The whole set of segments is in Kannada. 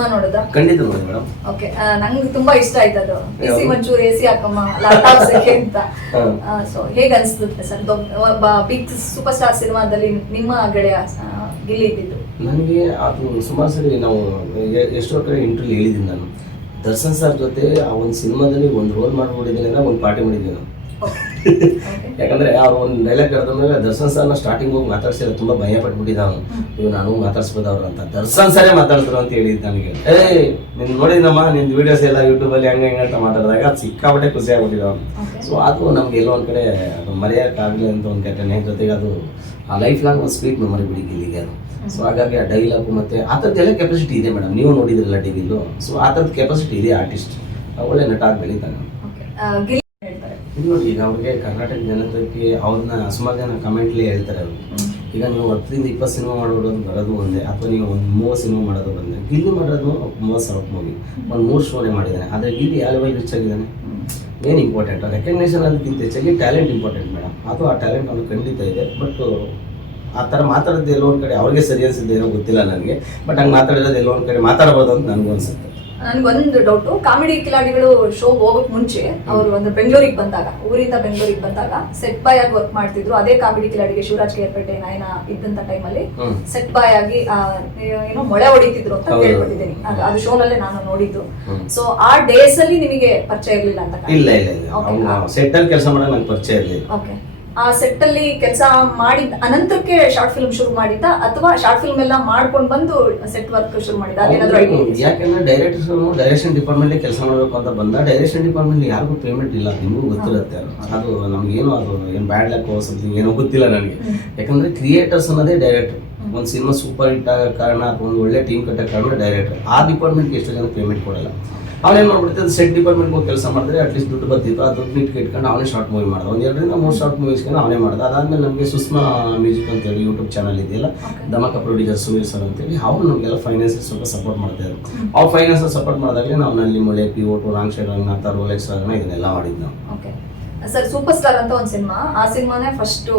ಸಿನಿಮಾ ನೋಡಿದ? ಖಂಡಿತ ನೋಡಿ ಮೇಡಮ್. ಓಕೆ ನಂಗೆ ತುಂಬಾ ಇಷ್ಟ ಆಯ್ತು ಅದು. ಬಿಸಿ ಯಾವ್ದು? ಮಂಚೂರಿ ಎಸಿ ಹಾಕಮ್ಮ ಅಂತ. ಸೊ ಹೇಗೆ ಅನ್ಸುತ್ತೆ ಸರ್? ಒಬ್ಬ ಬಿಗ್ ಸೂಪರ್ ಸ್ಟಾರ್ ಸಿನಿಮಾದಲ್ಲಿ ನಿಮ್ಮ ಗೆಳೆಯ ಗಿಲ್ಲಿ ಇದ್ದಿದ್ದು? ನನಗೆ ಅದು ಸುಮಾರು ಸರಿ ನಾವು ಎಷ್ಟೋ ಕಡೆ ಇಂಟರ್ವ್ಯೂ ಹೇಳಿದ್ದೀನಿ ನಾನು. ದರ್ಶನ್ ಸರ್ ಜೊತೆ ಆ ಒಂದು ಸಿನಿಮಾದಲ್ಲಿ ಒಂದು ರೋಲ್ ಮಾಡ್ಬಿಟ್ಟಿದ್ದೀನಿ ಅಂದ್ರೆ ಒಂದು ಪಾರ್ಟಿ ಮಾಡಿದ್ದೀನಿ ನಾನು. ಯಾಕಂದ್ರೆ ಅವ್ರು ಒಂದು ಡೈಲಾಗ್ ಮೇಲೆ ದರ್ಶನ್ ಸರ್ನ ಸ್ಟಾರ್ಟಿಂಗ್ ಹೋಗಿ ಮಾತಾಡ್ಸಿದ್ರೆ ತುಂಬಾ ಭಯ ಪಟ್ಬಿಟ್ಟಿದ್ದ ಅವನು. ಇವ್ ನಾನು ಮಾತಾಡ್ಸ್ಬೋದು ಅವ್ರು ಅಂತ. ದರ್ಶನ್ ಸರೇ ಮಾತಾಡಿದ್ರು ಅಂತ ಹೇಳಿದ್ ನನಗೆ ಏ ನಿನ್ ನೋಡಿದಮ್ಮ ನಿನ್ ವಿಡಿಯೋಸ್ ಎಲ್ಲ ಯೂಟ್ಯೂಬ್ ಅಲ್ಲಿ ಹಂಗ ಹೆಂಗಂತ ಅಂತ ಮಾತಾಡಿದಾಗ ಅದು ಸಿಕ್ಕಾಪಟ್ಟೆ ಖುಷಿ ಆಗ್ಬಿಟ್ಟಿದ್ದ ಅವನು. ಸೊ ಅದು ನಮ್ಗೆ ಎಲ್ಲೋ ಒಂದ್ ಕಡೆ ಅದು ಮರೆಯೋಕ್ಕಾಗಲಿ ಅಂತ ಒಂದು ಘಟನೆ ಜೊತೆಗೆ ಅದು ಆ ಲೈಫ್ ಲಾಂಗ್ ಒಂದು ಸ್ವೀಟ್ ಮೆಮೊರಿ ಬಿಡಿ ಇಲ್ಲಿಗೆ ಅದು. ಸೊ ಹಾಗಾಗಿ ಆ ಡೈಲಾಗ್ ಮತ್ತೆ ಆ ಥರದ್ದೆಲ್ಲ ಕೆಪಾಸಿಟಿ ಇದೆ ಮೇಡಮ್ ನೀವು ನೋಡಿದ್ರಲ್ಲ ಟಿ ವಿಲು ಸೊ ಆ ಥರದ ಕೆಪಾಸಿಟಿ ಇದೆ ಆರ್ಟಿಸ್ಟ್ ಒಳ್ಳೆ ನಟ ಆಗಿ ಬೆಳೀತಾನೆ ಈಗ ಅವ್ರಿಗೆ ಕರ್ನಾಟಕ ಜನತೆಗೆ ಅವ್ರನ್ನ ಸುಮಾರು ಜನ ಕಮೆಂಟ್ಲಿ ಹೇಳ್ತಾರೆ ಅವರು. ಈಗ ನೀವು ಹತ್ತರಿಂದ ಇಪ್ಪತ್ತು ಸಿನಿಮಾ ಮಾಡೋದು ಬರೋದು ಒಂದೇ, ಅಥವಾ ನೀವು ಒಂದು ಮೂವತ್ತು ಸಿನಿಮಾ ಮಾಡೋದು ಒಂದೇ. ಗಿಲ್ಲಿ ಮಾಡೋದು ಮೂವತ್ತು ಸಾವಿರ ಮೂವಿ ಒಂದು ಮೂರು ಶೋನೇ ಮಾಡಿದ್ದಾನೆ ಆದರೆ ಗಿಲ್ಲಿ ಯಾವ ರಿಚ್ ಆಗಿದ್ದಾನೆ? ಏನು ಇಂಪಾರ್ಟೆಂಟ್ ರೆಕಗ್ನೇಷನ್ ಅದಕ್ಕಿಂತ ಹೆಚ್ಚಾಗಿ ಟ್ಯಾಲೆಂಟ್ ಇಂಪಾರ್ಟೆಂಟ್ ಮೇಡಮ್ ಅದು ಆ ಟ್ಯಾಲೆಂಟ್ ಅವ್ನು ಖಂಡಿತ ಇದೆ. ಬಟ್ ಆ ಥರ ಮಾತಾಡೋದು ಎಲ್ಲೋ ಒಂದು ಕಡೆ ಅವ್ರಿಗೆ ಸರಿ ಅನ್ಸಿದ್ದು ಗೊತ್ತಿಲ್ಲ ನನಗೆ. ಬಟ್ ಹಂಗೆ ಮಾತಾಡಿರೋದು ಎಲ್ಲೋ ಒಂದು ಕಡೆ ಮಾತಾಡ್ಬೋದು ಅಂತ ನನಗೂ ಅನ್ಸುತ್ತೆ. ನನ್ಗೊಂದು ಡೌಟು ಕಾಮಿಡಿ ಕಿಲಾಡಿಗಳು ಶೋ ಹೋಗಕ್ ಮುಂಚೆ ಅವರು ಒಂದು ಬೆಂಗಳೂರಿಗೆ ಬಂದಾಗ ಊರಿಂದ ಬೆಂಗಳೂರಿಗೆ ಬಂದಾಗ ಸೆಟ್ ಬಾಯ್ ಆಗಿ ವರ್ಕ್ ಮಾಡ್ತಿದ್ರು. ಅದೇ ಕಾಮಿಡಿ ಕಿಲಾಡಿಗೆ ಶಿವರಾಜ್ ಕೇರ್ಪೇಟೆ ನಾಯನ ಇದ್ದಂತ ಟೈಮಲ್ಲಿ. ಸೆಟ್ ಬಾಯ್ ಆಗಿ ಏನೋ ಮೊಳೆ ಹೊಡಿತಿದ್ರು ಅಂತ ಕೇಳ್ಕೊಂಡಿದ್ದೀನಿ ಅದು- ಶೋ ಶೋನಲ್ಲೇ ನಾನು ನೋಡಿದ್ದು. ಸೊ ಆ ಡೇಸ್ ಅಲ್ಲಿ ನಿಮಗೆ ಪರಿಚಯ ಇರ್ಲಿಲ್ಲ ಅಂತ ಇಲ್ಲ ಇಲ್ಲ ಇಲ್ಲ. ಅಲ್ಲಿ ಕೆಲಸ ಮಾಡೋ ನಂಗೆ ಪರಿಚಯ ಇರಲಿಲ್ಲ. ಓಕೆ ಆ ಸೆಟ್ ಅಲ್ಲಿ ಕೆಲಸ ಮಾಡಿದ ಅನಂತರಕ್ಕೆ ಶಾರ್ಟ್ ಫಿಲ್ಮ್ ಶುರು ಮಾಡಿದ್ದ ಅಥವಾ ಶಾರ್ಟ್ ಫಿಲ್ಮ್ ಎಲ್ಲ ಮಾಡ್ಕೊಂಡು ಬಂದು ಸೆಟ್ ವರ್ಕ್ ಶುರು ಮಾಡಿದ ಯಾಕೆಂದ್ರೆ ಐಡಿಯಾ ಹೌದು, ಯಾಕಂದ್ರೆ ಡೈರೆಕ್ಟರ್ ಡೈರೆಕ್ಷನ್ ಡಿಪಾರ್ಟ್ಮೆಂಟ್ ಕೆಲಸ ಮಾಡಬೇಕು ಅಂತ ಬಂದ. ಡೈರೆಕ್ಷನ್ ಡಿಪಾರ್ಟ್ಮೆಂಟ್ ಯಾರಿಗೂ ಪೇಮೆಂಟ್ ಇಲ್ಲ. ನಿಮಗೂ ಗೊತ್ತಿರುತ್ತೆ ಅದು. ಅದು ನಮ್ಗೇನು ಅದು ಏನು ಬ್ಯಾಡ್ ಲಕ್ ಸಮಥಿಂಗ್ ಏನೋ ಗೊತ್ತಿಲ್ಲ ನನಗೆ. ಯಾಕಂದ್ರೆ ಕ್ರಿಯೇಟರ್ಸ್ ಅನ್ನೋದೇ ಡೈರೆಕ್ಟರ್ ಒಂದು ಸಿನಿಮಾ ಸೂಪರ್ ಹಿಟ್ ಆಗೋ ಕಾರಣ ಅಥವಾ ಒಂದು ಒಳ್ಳೆ ಟೀಮ್ ಕಟ್ಟೋ ಕಾರಣ ಡೈರೆಕ್ಟರ್ ಆ ಡಿಪಾರ್ಟ್ಮೆಂಟ್ಗೆ ಎಷ್ಟು ಜನ ಪೇಮೆಂಟ್ ಕೊಡಲ್ಲ. ಅವನೇನು ಅದು ಸೆಟ್ ಡಿಪಾರ್ಟ್ಮೆಂಟ್ ಹೋಗಿ ಕೆಲಸ ಮಾಡಿದ್ರೆ ಅಟ್ಲೀಸ್ಟ್ ದುಡ್ಡು ಬರ್ತಿತ್ತು. ಆ ದುಡ್ಡು ಇಟ್ಕೊಂಡು ಇಟ್ಕೊಂಡು ಅವನೇ ಶಾರ್ಟ್ ಮೂವಿ ಮಾಡ್ದ. ಒಂದು ಎರಡರಿಂದ ಮೂರು ಶಾರ್ಟ್ ಮೂವೀಸ್ಗೆ ಅವನೇ ಮಾಡ್ದ. ಅದಾದ್ಮೇಲೆ ನಮಗೆ ಸುಷ್ಮಾ ಮ್ಯೂಸಿಕ್ ಅಂತೇಳಿ ಯೂಟ್ಯೂಬ್ ಚಾನಲ್ ಇದೆಯಲ್ಲ ದಮಕ ಪ್ರೊಡ್ಯೂಸರ್ ಸುನೀಲ್ ಸರ್ ಅಂತೇಳಿ ಅವ್ರು ನಮಗೆಲ್ಲ ಫೈನಾನ್ಸ್ ಸ್ವಲ್ಪ ಸಪೋರ್ಟ್ ಮಾಡ್ತಾ ಇದ್ರು. ಅವ್ರ ಫೈನಾನ್ಸ್ ಸಪೋರ್ಟ್ ಮಾಡಿದಾಗಲೇ ನಾವು ನಲ್ಲಿ ಮೊಳೆ ಪಿ ಓಟು ರಾಂಗ್ ಶೇಡ್ ಅಂತ ರೋಲೆಕ್ಸ್ ರಂಗನ ಇದನ್ನೆಲ್ಲ ಮಾಡಿದ್ದು ನಾವು. ಸರ್ ಸೂಪರ್ ಸ್ಟಾರ್ ಅಂತ ಒಂದು ಸಿನಿಮಾ ಆ ಸಿನಿಮಾನೇ ಫಸ್ಟ್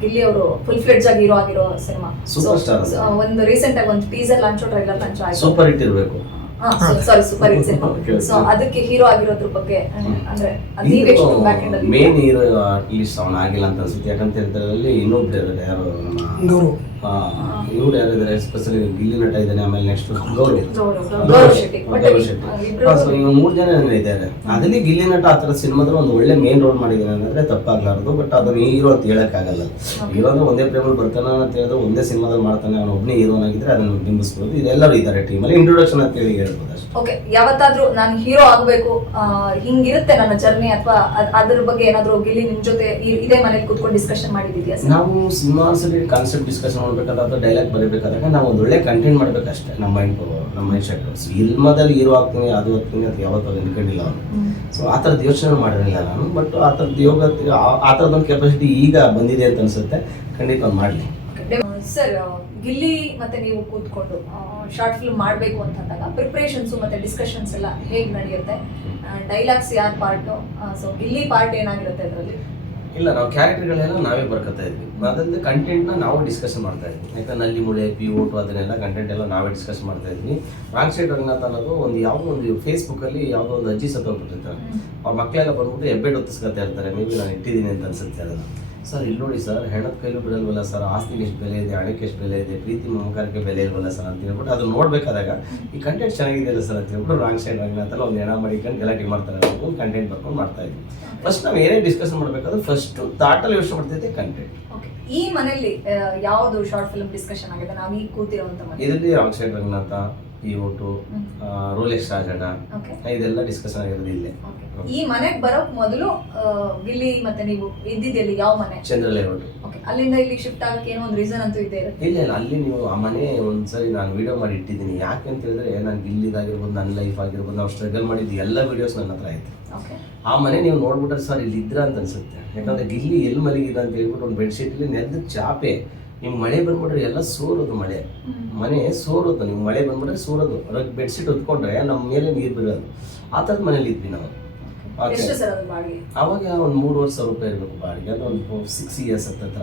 ಗಿಲ್ಲಿ ಅವರು ಫುಲ್ ಫ್ಲೆಡ್ಜ್ ಆಗಿ ಹೀರೋ ಆಗಿರೋ ಸಿನಿಮಾ ಸೂಪರ್ ಸ್ಟಾರ್. ಒಂದು ರೀಸೆಂಟ್ ಆಗಿ ಒಂದು ಟೀಸರ್ ಲಾಂಚ್ ಟ್ರೈಲರ್ ಲಾಂಚ್ ಆಯ್ತು. ಸೂಪರ್ ಹಿಟ್ ಇರಬೇಕು sorry super hit cinema Okay, okay. So ಅದಕ್ಕೆ ಹೀರೋ ಆಗಿರೋದ್ರ ಬಗ್ಗೆ ಅಂದ್ರೆ ಅದ್ ನೀವ್ ಬ್ಯಾಕ್ ಎಂಡ್ ಅಲ್ಲಿ ಮೇನ್ ಹೀರೋ ಅಟ್ಲೀಸ್ಟ್ ಅವನ ಆಗಿಲ್ಲ ಅಂತ ಅನ್ಸುತ್ತೆ. ಯಾಕಂತ ಹೇಳಿದ್ರೆ ಇನ್ನೊಬ್ರು ಇದ್ದಾರೆ ಯಾರು ಇವ್ರು ಯಾರಿದ್ದಾರೆ? ಸ್ಪೆಷಲಿ ಗಿಲ್ಲಿ ನಟ ಇದ್ದಾನೆ ಆಮೇಲೆ ನೆಕ್ಸ್ಟ್ ಗೌರವ್. ಶೆಟ್ಟಿ. ಮೂರು ಜನ ಇದ್ದಾರೆ. ಅದರಲ್ಲಿ ಗಿಲ್ಲಿ ನಟ ಆತರ ಥರ ಸಿನಿಮಾದಲ್ಲಿ ಒಂದು ಒಳ್ಳೆ ಮೇನ್ ರೋಲ್ ಮಾಡಿದ್ದಾನೆ ಅಂದ್ರೆ ತಪ್ಪಾಗ್ಲಾರ್ದು ಬಟ್ ಅದನ್ನ ಹೀರೋ ಅಂತ ಹೇಳಕ್ ಆಗಲ್ಲ ಇವಾಗ ಒಂದೇ ಪ್ರೇಮಲ್ಲಿ ಬರ್ತಾನೆ ಅಂತ ಹೇಳಿದ್ರೆ ಒಂದೇ ಸಿನಿಮಾದಲ್ಲಿ ಮಾಡ್ತಾನೆ ಅವನು ಒಬ್ಬನೇ ಹೀರೋನ್ ಆಗಿದ್ರೆ ಅದನ್ನು ಬಿಂಬಿಸ್ಬೋದು. ಇದೆಲ್ಲರೂ ಇದ್ದಾರೆ ಅಲ್ಲಿ. ಇಂಟ್ರೊಡಕ್ಷನ್ ಅಂತ ಹೇಳಿ ಹೇಳ್ಬೋದು ಅಷ್ಟೇ. ಓಕೆ ಯಾವತ್ತಾದ್ರೂ ನಾನು ಹೀರೋ ಆಗ್ಬೇಕು ಹಿಂಗಿರುತ್ತೆ ನನ್ನ ಜರ್ನಿ ಅಥವಾ ಅದ್ರ ಬಗ್ಗೆ ಏನಾದ್ರೂ ಗಿಲ್ಲಿ ನಿಮ್ ಜೊತೆ ಇದೇ ಮನೇಲಿ ಕೂತ್ಕೊಂಡು ಡಿಸ್ಕಷನ್ ಮಾಡಿದ್ದೀಯಾ ನಾವು ಸಿನಿಮಾ ಕಾನ್ಸೆಪ್ಟ್ ಡಿಸ್ಕಷನ್ ಮಾಡ್ಬೇಕಾದ್ರೆ ಅಥವಾ ಡೈಲಾಗ್ ಬರೀಬೇಕಾದಾಗ ನಾವು ಒಂದು ಒಳ್ಳೆ ಕಂಟೆಂಟ್ ಮಾಡ್ಬೇಕಷ್ಟೇ ನಮ್ಮ ಮೈಂಡ್ ನಮ್ಮ ಮೈಂಡ್ ಸೆಟ್ ಸಿನಿಮಾದಲ್ಲಿ ಹೀರೋ ಆಗ್ತೀನಿ ಅದು ಆಗ್ತೀನಿ ಅಂತ ಯಾವತ್ತೂ ಅದು ಅನ್ಕೊಂಡಿಲ್ಲ ಅವನು ಸೊ ಆ ಥರದ್ದು ಯೋಚನೆ ಮಾಡಿರಲಿಲ್ಲ ನಾನು ಬಟ್ ಆ ಥರದ್ದು ಯೋಗ ಆ- ಥರದೊಂದು ಕೆಪಾಸಿಟಿ ಈಗ ಬಂದಿದೆ ಅಂತ ಅನ್ಸುತ್ತೆ. ಖಂಡಿತ ಒಂದು ಮಾಡಲಿ. ಸರ್ ಗಿಲ್ಲಿ ಮತ್ತೆ ನೀವು ಕೂತ್ಕೊಂಡು ಶಾರ್ಟ್ ಫಿಲ್ಮ್ ಮಾಡಬೇಕು ಅಂತಂದಾಗ ಪ್ರಿಪ್ರೇಷನ್ಸ್ ಮತ್ತೆ ಡಿಸ್ಕಷನ್ಸ್ ಎಲ್ಲ ಹೇಗೆ ನಡೆಯುತ್ತೆ? ಡೈಲಾಗ್ಸ್ ಯಾರ್ ಪಾರ್ಟು ಸೊ ಗಿಲ್ಲಿ ಪಾರ್ಟ್ ಏನಾಗಿರುತ್ತೆ ಅದರಲ್ಲಿ? ಇಲ್ಲ, ನಾವು ಕ್ಯಾರೆಕ್ಟರ್ಗಳೆಲ್ಲ ನಾವೇ ಬರ್ಕೊತಾ ಇದ್ವಿ. ಅದರಿಂದ ಕಂಟೆಂಟ್ನ ನಾವು ಡಿಸ್ಕಸ್ ಮಾಡ್ತಾ ಇದ್ವಿ. ಯಾಕಂದ್ರೆ ನಲ್ಲಿ ಮುಳೆ ಪಿ ಓಟು ಅದನ್ನೆಲ್ಲ ಕಂಟೆಂಟ್ ಎಲ್ಲ ನಾವೇ ಡಿಸ್ಕಸ್ ಮಾಡ್ತಾ ಇದ್ವಿ. ರಾಂಗ್ ಸೈಡ್ ರಂಗನಾಥ್ ಅನ್ನೋದು ಒಂದು ಯಾವುದೋ ಒಂದು ಫೇಸ್ಬುಕ್ಕಲ್ಲಿ ಯಾವುದೋ ಒಂದು ಅಜ್ಜಿ ಸತ್ತೋಗ್ಬಿಟ್ಟಿರ್ತಾರೆ. ಅವ್ರ ಮಕ್ಕಳೆಲ್ಲ ಬಂದ್ಬಿಟ್ಟು ಹೆಬ್ಬೆಡ್ ಹೊತ್ತಿಸ್ಕೊತಾ ಇರ್ತಾರೆ. ಮೇ ಬಿ ನಾನು ಇಟ್ಟಿದ್ದೀನಿ ಅಂತ ಅನ್ಸುತ್ತೆ ಅದನ್ನು. ಸರ್ ಇಲ್ಲಿ ನೋಡಿ ಸರ್ ಹೆಣದ ಕೈಲು ಬಿಡಲ್ವಲ್ಲ ಸರ್ ಆಸ್ತಿಗೆ ಎಷ್ಟು ಬೆಲೆ ಇದೆ ಹಣಕ್ಕೆ ಎಷ್ಟು ಬೆಲೆ ಇದೆ ಪ್ರೀತಿ ಮಮಕಾರಕ್ಕೆ ಬೆಲೆ ಇಲ್ವಲ್ಲ ಸರ್ ಅಂತ ಹೇಳ್ಬಿಟ್ಟು ಅದು ನೋಡಬೇಕಾದಾಗ ಈ ಕಂಟೆಂಟ್ ಚೆನ್ನಾಗಿದೆಯಲ್ಲ ಸರ್ ಅಂತ ಹೇಳ್ಬಿಟ್ಟು ರಾಂಗ್ ಸೈಡ್ ಅಂತ ಒಂದು ಹೆಣ ಮಾಡಿಕೊಂಡು ಗಲಾಟೆ ಮಾಡ್ತಾರೆ ಒಂದು ಕಂಟೆಂಟ್ ಬರ್ಕೊಂಡು ಮಾಡ್ತಾ ಇದ್ವಿ ಫಸ್ಟ್ ನಾವು ಏನೇ ಡಿಸ್ಕಸ್ ಮಾಡಬೇಕಾದ್ರೆ ಫಸ್ಟ್ ತಾಟಲ್ಲಿ ಯೋಚನೆ ಮಾಡ್ತೈತೆ ಕಂಟೆಂಟ್ ಈ ಮನೆಯಲ್ಲಿ ಯಾವುದು ಶಾರ್ಟ್ ಫಿಲ್ಮ್ ಡಿಸ್ಕಷನ್ ಆಗಿದೆ? ನಾವು ಈಗ ಕೂತಿರುವಂತ ಇದರಲ್ಲಿ ರಾಂಗ್ ಸೈಡ್ ರಂಗನಾಥ ಈ ರೋಲ್ ಹ್ಮ್. ಎಷ್ಟು ಆಗೋಣ ಇದೆಲ್ಲ ಡಿಸ್ಕಷನ್ ಆಗಿರೋದು ಇಲ್ಲಿ. ಈ ಮನೆಗೆ ಬರೋಕ್ ಮೊದಲು ಇಲ್ಲಿ ಮತ್ತೆ ನೀವು ಇದ್ದಿದ್ದೆಲ್ಲಿ ಯಾವ ಮನೆ? ಚಂದ್ರಲೇ ರೋಡ್ ಓಕೆ ಅಲ್ಲಿಂದ ಇಲ್ಲಿ ಶಿಫ್ಟ್ ಆಗಕ್ಕೆ ಏನೋ ಒಂದು ರೀಸನ್ ಅಂತೂ ಇದೆ ಇಲ್ಲ ಇಲ್ಲ. ಅಲ್ಲಿ ನೀವು ಆ ಮನೆ ಒಂದ್ಸರಿ ನಾನು ವಿಡಿಯೋ ಮಾಡಿ ಇಟ್ಟಿದ್ದೀನಿ. ಯಾಕೆ ಅಂತ ಹೇಳಿದ್ರೆ ನಾನು ಇಲ್ಲಿದಾಗಿರ್ಬೋದು ನನ್ನ ಲೈಫ್ ಆಗಿರ್ಬೋದು ನಾವು ಸ್ಟ್ರಗಲ್ ಮಾಡಿದ್ದು ಎಲ್ಲ ವಿಡಿಯೋಸ್ ನನ್ನ ಹತ್ರ ಆಯ್ತು. ಆ ಮನೆ ನೀವು ನೋಡ್ಬಿಟ್ರೆ ಸರ್ ಇಲ್ಲಿ ಇದ್ರ ಅಂತ ಅನ್ಸುತ್ತೆ. ಯಾಕಂದ್ರೆ ಗಿಲ್ಲಿ ಎಲ್ಲಿ ಮಲಗಿದೆ ಅಂತ ಹೇಳ್ಬಿಟ್ಟು ಒಂದು ಬೆಡ್ಶೀಟಲ್ಲಿ ನೆಲದ ಚಾಪೆ. ನಿಮ್ಗೆ ಮಳೆ ಬಂದ್ಬಿಟ್ರೆ ಎಲ್ಲ ಸೋರೋದು ಮಳೆ. ಮನೆ ಸೋರೋದು ನೀವು ಮಳೆ ಬಂದ್ಬಿಟ್ರೆ ಸೋರೋದು. ಬೆಡ್ಶೀಟ್ ಹೊತ್ಕೊಂಡ್ರೆ ನಮ್ಮ ಮೇಲೆ ನೀರು ಬೀಳೋದು. ಆ ಥರದ ಮನೇಲಿ ಇದ್ವಿ ನಾವು. ಅವಾಗ ಒಂದು ಮೂರುವರೆ ಸಾವಿರ ರೂಪಾಯಿ ಇರಬೇಕು ಬಾಡಿಗೆ. ಅದು ಒಂದು ಸಿಕ್ಸ್ ಇಯರ್ಸ್ ಹತ್ತತ್ತ.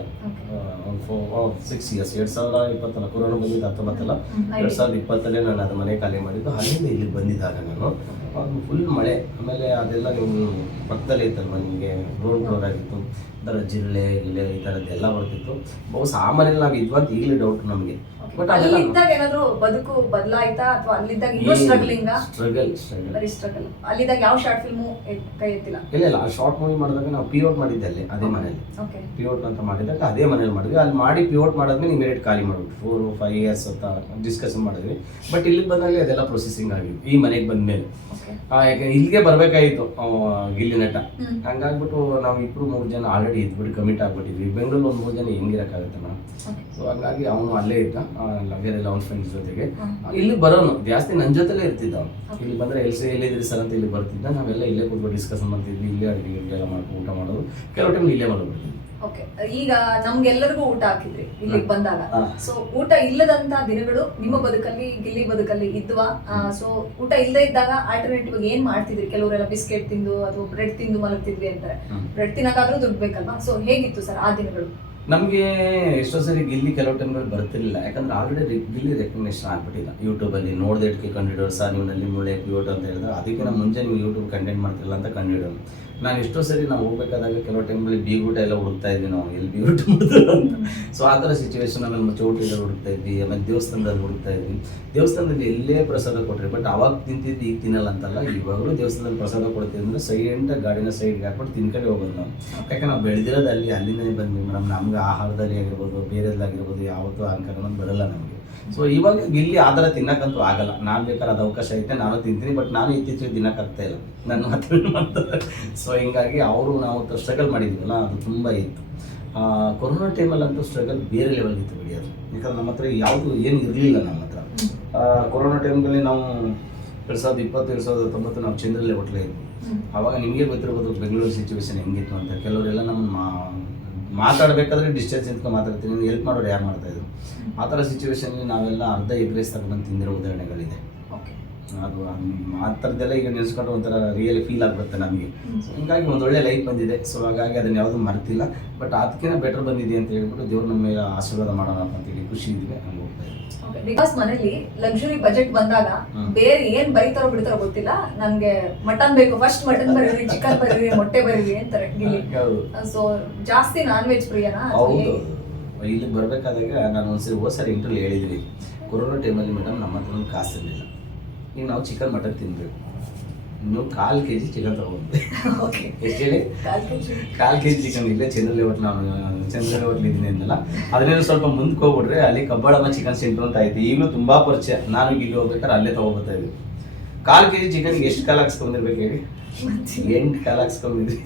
ಒಂದು ಫೋರ್ ಸಿಕ್ಸ್ ಇಯರ್ಸ್ ಎರಡು ಸಾವಿರ ಇಪ್ಪತ್ತಲ್ಲ ಕೊರೋನಾ ಬಂದಿದ್ದು ಹತ್ತೊಂಬತ್ತಲ್ಲ. ಎರಡು ಸಾವಿರದ ಇಪ್ಪತ್ತಲ್ಲೇ ನಾನು ಅದು ಮನೆ ಖಾಲಿ ಮಾಡಿದ್ದು. ಅಲ್ಲಿಂದ ಇಲ್ಲಿ ಬಂದಿದ್ದಾಗ ನಾನು. ಫುಲ್ ಮಳೆ. ಆಮೇಲೆ ಅದೆಲ್ಲ ನೀವು ಪಕ್ಕದಲ್ಲಿ ಇತ್ತಲ್ವ ನಿಮಗೆ ರೋಡ್ ಕ್ಲೋರ್ ಆಗಿತ್ತು. ಈ ಥರ ಜಿರಳೆ ಗಿಳೆ ಈ ಥರದ್ದೆಲ್ಲ ಬರ್ತಿತ್ತು. ಬಹು ಸಾಮಾನ್ಯ ನಾವು ಇದ್ವಂತ ಈಗಲೇ ಡೌಟ್ ನಮಗೆ. ಬಟ್ ಅಲ್ಲಿ ಇದ್ದಾಗ ಏನಾದ್ರು ಬದುಕು ಬದಲಾಯ್ತಾ? ಅಥವಾ ಅಲ್ಲಿದ್ದಾಗ ಇನ್ನೂ ಸ್ಟ್ರಗ್ಲಿಂಗ್ ಸ್ಟ್ರಗಲ್ ಸ್ಟ್ರಗಲ್ ಬರೀ ಸ್ಟ್ರಗಲ್ ಅಲ್ಲಿದ್ದಾಗ ಯಾವ ಶಾರ್ಟ್ ಫಿಲ್ಮು ಕೈ ಎತ್ತಿಲ್ಲ? ಇಲ್ಲ ಇಲ್ಲ. ಆ ಶಾರ್ಟ್ ಮೂವಿ ಮಾಡಿದಾಗ ನಾವು ಪಿ ಔಟ್ ಮಾಡಿದ್ದೆ ಅಲ್ಲಿ ಅದೇ ಮನೇಲಿ ಓಕೆ ಪಿ ಔಟ್ ಅಂತ ಮಾಡಿದಾಗ ಅದೇ ಮನೇಲಿ ಮಾಡಿದ್ವಿ. ಅಲ್ಲಿ ಮಾಡಿ ಪಿ ಔಟ್ ಮಾಡಾದ್ಮೇಲೆ ಇಮಿಡಿಯೇಟ್ ಖಾಲಿ ಮಾಡ್ಬಿಟ್ಟು ಫೋರ್ ಫೈವ್ ಇಯರ್ಸ್ ಅಂತ ಡಿಸ್ಕಷನ್ ಮಾಡಿದ್ವಿ. ಬಟ್ ಇಲ್ಲಿಗೆ ಬಂದಾಗ ಅದೆಲ್ಲ ಪ್ರೊಸೆಸಿಂಗ್ ಆಗಿದ್ವಿ ಈ ಮನೆಗೆ ಬಂದ್ಮೇಲೆ. ಓಕೆ ಇಲ್ಲಿಗೆ ಬರ್ಬೇಕಾಯ್ತು ಗಿಲ್ಲಿ ನಟ. ಹಂಗಾಗ್ಬಿಟ್ಟು ನಾವು ಇಬ್ರು ಮೂರು ಜನ ಆಲ್ರೆಡಿ ಇದ್ಬಿಟ್ಟು ಕಮಿಟ್ ಆಗ್ಬಿಟ್ಟಿದ್ವಿ. ಬೆಂಗಳೂರು ಒಂದು ಮೂರು ಜನ ಹೆಂಗಿರಕ್ಕಾಗುತ್ತೆ ಮೇಡಮ್ ಸೊ ಹಂಗಾಗಿ ಅವನು ಅಲ್ಲೇ ಇದ್ದ ಲಗೇರೆಲ್ಲ ಅವ್ನ ಫ್ರೆಂಡ್ಸ್ ಜೊತೆಗೆ. ಇಲ್ಲಿ ಬರೋನು ಜಾಸ್ತಿ ನನ್ನ ಜೊತೆಲೇ ಇರ್ತಿದ್ದ ಅವ್ನು. ಇಲ್ಲಿ ಬಂದ್ರೆ ಎಲ್ಸಿ ಎಲ್ಲಿದ್ರಿ ಸರ್ ಅಂತ ಇಲ್ಲಿ ಬರ್ತಿದ್ದ. ನಾವೆಲ್ಲ ಇಲ್ಲೇ ಕೂತ್ಕೊಂಡು ಡಿಸ್ಕಸ್ ಮಾಡ್ತಿದ್ವಿ. ಇಲ್ಲೇ ಅಡುಗೆ ಎಲ್ಲ ಮಾಡ್ಕೊಂಡು ಊಟ ಮಾಡೋದು. ಕೆಲವು ಟೈಮ್ ಇಲ್ಲೇ ಮಾಡ್ಬಿಡ್ತೀವಿ ಓಕೆ ಈಗ ನಮ್ಗೆಲ್ಲರಿಗೂ ಊಟ ಹಾಕಿದ್ರಿ ಇಲ್ಲಿ ಬಂದಾಗ. ಸೊ ಊಟ ಇಲ್ಲದಂತ ದಿನಗಳು ನಿಮ್ಮ ಬದುಕಲ್ಲಿ ಗಿಲ್ಲಿ ಬದುಕಲ್ಲಿ ಇದ್ವಾ? ಸೊ ಊಟ ಇಲ್ಲದೆ ಇದ್ದಾಗ ಆಲ್ಟರ್ನೇಟಿವ್ ಏನ್ ಮಾಡ್ತಿದ್ರಿ? ಕೆಲವರೆಲ್ಲ ಬಿಸ್ಕೆಟ್ ತಿಂದು ಅಥವಾ ಬ್ರೆಡ್ ತಿಂದು ಮಲಗ್ತಿದ್ವಿ ಅಂತಾರೆ. ಬ್ರೆಡ್ ತಿನ್ನಕಾದ್ರೂ ದುಡ್ಡು ಬೇಕಲ್ವಾ? ಸೊ ಹೇಗಿತ್ತು ಸರ್ ಆ ದಿನಗಳು? ನಮಗೆ ಎಷ್ಟೋ ಸರಿ ಗಿಲ್ಲಿ ಕೆಲವು ಟೈಮ್ಗಳು ಬರ್ತಿರಲಿಲ್ಲ. ಯಾಕಂದ್ರೆ ಆಲ್ರೆಡಿ ಗಿಲ್ಲಿ ರೆಕಗ್ನೇಷನ್ ಆಗ್ಬಿಟ್ಟಿಲ್ಲ. ಯೂಟ್ಯೂಬಲ್ಲಿ ನೋಡ್ದೆ ಇಟ್ಕೆ ಕಂಡಿಡೋರು ಸರ್ ನೀವು ನಲ್ಲಿ ಮುಳ್ಳೆ ಪ್ಯೂಟ್ ಅಂತ ಹೇಳಿದ್ರೆ ಅದಕ್ಕೆ ನಾನು ಮುಂಚೆ ನೀವು ಯೂಟ್ಯೂಬ್ ಕಂಟೆಂಟ್ ಮಾಡ್ತಿಲ್ಲ ಅಂತ ಕಂಡಿಡೋರು ನಾನು ಎಷ್ಟೋ ಸರಿ ನಾವು ಹೋಗ್ಬೇಕಾದಾಗ ಕೆಲವು ಟೈಮಲ್ಲಿ ಊಟ ಎಲ್ಲ ಹುಡುಕ್ತಾ ಇದ್ವಿ ನಾವು. ಎಲ್ಲಿ ಬಿ ಮಾಡಿದ್ರು ಅಂತ. ಸೊ ಆ ಥರ ಸಿಚುವೇಶನಲ್ಲಿ ನಮ್ಮ ಚೌಟಿಯಲ್ಲಿ ಹುಡುಕ್ತಾ ಇದ್ವಿ, ಆಮೇಲೆ ದೇವಸ್ಥಾನದಲ್ಲಿ ಹುಡುಕ್ತಾ ಇದ್ವಿ. ದೇವಸ್ಥಾನದಲ್ಲಿ ಎಲ್ಲೇ ಪ್ರಸಾದ ಕೊಟ್ಟರೆ ಬಟ್ ಅವಾಗ ತಿಂತಿದ್ದು ಈಗ ತಿನ್ನಲ್ಲ ಅಂತಲ್ಲ, ಇವಾಗಲೂ ದೇವಸ್ಥಾನದಲ್ಲಿ ಪ್ರಸಾದ ಕೊಡ್ತೀವಿ ಅಂದ್ರೆ ಸೈಲೆಂಟಾಗಿ ಗಾಡಿನ ಸೈಡ್ಗೆ ಹಾಕ್ಬಿಟ್ಟು ತಿನ್ಕೊಂಡು ಹೋಗೋದು ನಾವು. ಯಾಕೆ ನಾವು ಬೆಳೆದಿರೋದು ಅಲ್ಲಿ ಅಲ್ಲಿಂದ ಬಂದ್ವಿ. ಮೇಡಮ್ ನಮ್ಗೆ ಆಹಾರದಲ್ಲಿ ಆಗಿರ್ಬೋದು ಬೇರೆದಾಗಿರ್ಬೋದು ಯಾವತ್ತೂ ಅಹಂಕಾರ ಅನ್ನೋದು ಬರಲ್ಲ ನಮಗೆ. ಸೊ ಇವಾಗ ಇಲ್ಲಿ ಆ ಥರ ತಿನ್ನಕ್ಕಂತೂ ಆಗಲ್ಲ. ನಾನು ಬೇಕಾದ್ರೆ ಅದು ಅವಕಾಶ ಐತೆ ನಾನು ತಿಂತೀನಿ ಬಟ್ ನಾನು ಇತ್ತೀಚೆಗೆ ತಿನ್ನಕ್ಕಾಗ್ತಾ ಇಲ್ಲ. ನನ್ನ ಮಾತು ಮಾಡ್ತಾರೆ? ಸೊ ಹಿಂಗಾಗಿ ಅವರು ನಾವು ಸ್ಟ್ರಗಲ್ ಮಾಡಿದ್ವಲ್ಲ ಅದು ತುಂಬ ಇತ್ತು. ಕೊರೋನಾ ಟೈಮಲ್ಲಂತೂ ಸ್ಟ್ರಗಲ್ ಬೇರೆ ಲೆವೆಲ್ ಇತ್ತು ಬಿಡಿ ಅದು. ಯಾಕಂದ್ರೆ ನಮ್ಮ ಹತ್ರ ಯಾವುದು ಏನು ಇರಲಿಲ್ಲ ನಮ್ಮ ಹತ್ರ. ಕೊರೋನಾ ಟೈಮ್ನಲ್ಲಿ ನಾವು ಎರಡು ಸಾವಿರದ ಇಪ್ಪತ್ತು ಎರಡು ಸಾವಿರದ ಹತ್ತೊಂಬತ್ತು ನಾವು ಚಂದ್ರಲ್ಲೇ ಹೋಟ್ಲೇ ಇದ್ವಿ. ಆವಾಗ ನಿಮಗೆ ಗೊತ್ತಿರ್ಬೋದು ಬೆಂಗಳೂರು ಸಿಚುವೇಶನ್ ಹೆಂಗಿತ್ತು ಅಂತ. ಕೆಲವರೆಲ್ಲ ನಮ್ಮ ಮಾತಾಡಬೇಕಾದ್ರೆ ಡಿಸ್ಟೆನ್ಸ್ ಅಂತ ಮಾತಾಡ್ತೀನಿ. ಹೆಲ್ಪ್ ಮಾಡೋರು ಯಾರು ಮಾಡ್ತಾಯಿದ್ರು ಆ ಥರ ಸಿಚುವೇಶನ್ಗೆ ನಾವೆಲ್ಲ ಅರ್ಧ ಎಗ್ರೇಸ್ ತಗೊಂಡು ತಿಂದಿರೋ ಉದಾಹರಣೆಗಳಿದೆ. ಅದು ಆ ಥರದ್ದೆಲ್ಲ ಈಗ ನೆನೆಸ್ಕೊಂಡು ಒಂಥರ ರಿಯಲ್ ಫೀಲ್ ಆಗ್ಬಿಡುತ್ತೆ ನಮಗೆ. ಸೊ ಹಿಂಗಾಗಿ ಒಂದು ಒಳ್ಳೆ ಲೈಫ್ ಬಂದಿದೆ. ಸೊ ಹಾಗಾಗಿ ಅದನ್ನ ಯಾವುದೂ ಮರ್ತಿಲ್ಲ. ಬಟ್ ಅದಕ್ಕಿಂತ ಬೆಟರ್ ಬಂದಿದೆ ಅಂತ ಹೇಳ್ಬಿಟ್ಟು ದೇವ್ರು ನಮ್ಮ ಮೇಲೆ ಆಶೀರ್ವಾದ ಮಾಡೋಣ ಅಂತೇಳಿ ಖುಷಿ ಇದೆ ಹಂಗೆ ಹೋಗ್ತಾ ಬಿಕಾಸ್ ಮನೇಲಿ ಲಕ್ಸುರಿ ಬಜೆಟ್ ಬಂದಾಗ ಬೇರೆ ಏನ್ ಬೈತಾರೋ ಬಿಡ್ತಾರೋ ಗೊತ್ತಿಲ್ಲ. ನನ್ಗೆ ಮಟನ್ ಬೇಕು. ಫಸ್ಟ್ ಮಟನ್ ಬರೀರಿ ಚಿಕನ್ ಬರೀರಿ ಮೊಟ್ಟೆ ಬರೀರಿ ಅಂತಾರೆ ಸೊ ಜಾಸ್ತಿ ನಾನ್ ವೆಜ್ ಪ್ರಿಯನಾ? ಇಲ್ಲಿ ಹೌದು? ಇಲ್ಲಿಗೆ ಬರಬೇಕಾದಾಗ ನಾನು ಒಂದ್ಸರಿ ಹೋದ ಸರಿ ಇಂಟರ್ವ್ಯೂ ಹೇಳಿದ್ವಿ. ಕೊರೋನಾ ಟೈಮಲ್ಲಿ ಮೇಡಮ್ ನಮ್ಮ ಹತ್ರ ಒಂದು ಕಾಸು ಇರಲಿಲ್ಲ. ಈಗ ನಾವು ಚಿಕನ್ ಮಟನ್ ತಿನ್ಬೇಕು. ನೀವು ಕಾಲು ಕೆ ಜಿ ಚಿಕನ್ ತಗೊಂಡು ಓಕೆ ಎಷ್ಟು ಹೇಳಿ? ಕಾಲು ಕೆ ಜಿ ಚಿಕನ್ ಇಲ್ಲೇ ಚಂದ್ರಲಿ ಹೋಟ್ಲ್ ನಾನು ಚಂದ್ರಲಿ ಹೋಟ್ಲ್ ಇದ್ದೀನಿ ಅಂದಲ್ಲ. ಅದನ್ನೇನು ಸ್ವಲ್ಪ ಮುಂದಕ್ಕೆ ಹೋಗ್ಬಿಟ್ರೆ ಅಲ್ಲಿ ಕಬ್ಬಾಳಮ್ಮ ಚಿಕನ್ ಸೆಂಟರ್ ಅಂತ ಐತಿ. ಈಗಲೂ ತುಂಬ ಪರಿಚಯ. ನಾನು ಇಲ್ಲಿ ಹೋಗ್ಬೇಕಾದ್ರೆ ಅಲ್ಲೇ ತಗೋಬರ್ತಾ ಇದ್ವಿ ಕಾಲು ಕೆ ಜಿ ಚಿಕನ್ಗೆ ಎಷ್ಟು ಕಾಲು ಹಾಕ್ಸ್ಕೊಂಡಿರ್ಬೇಕು ಹೇಳಿ? ಎಂಟು ಕಾಲು ಹಾಕ್ಸ್ಕೊಂಡಿದ್ವಿ